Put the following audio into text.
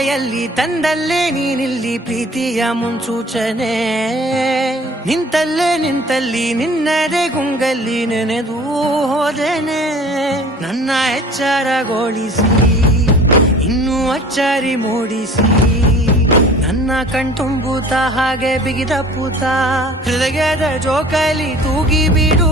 ತಲೆಯಲ್ಲಿ ತಂದಲ್ಲೇ ನೀನಿಲ್ಲಿ ಪ್ರೀತಿಯ ಮುನ್ಸೂಚನೆ ನಿಂತಲ್ಲಿ ನಿನ್ನದೇ ಗುಂಗಲ್ಲಿ ನೆನೆದು ಹೋದೆನೆ ನನ್ನ ಎಚ್ಚರಗೊಳಿಸಿ ಇನ್ನೂ ಅಚ್ಚರಿ ಮೂಡಿಸಿ ನನ್ನ ಕಣ್ತುಂಬುತ್ತ ಹಾಗೆ ಬಿಗಿದ ಪೂತ ಹೃದಯದ ಜೋಕಾಲಿ ತೂಗಿ ಬಿಡು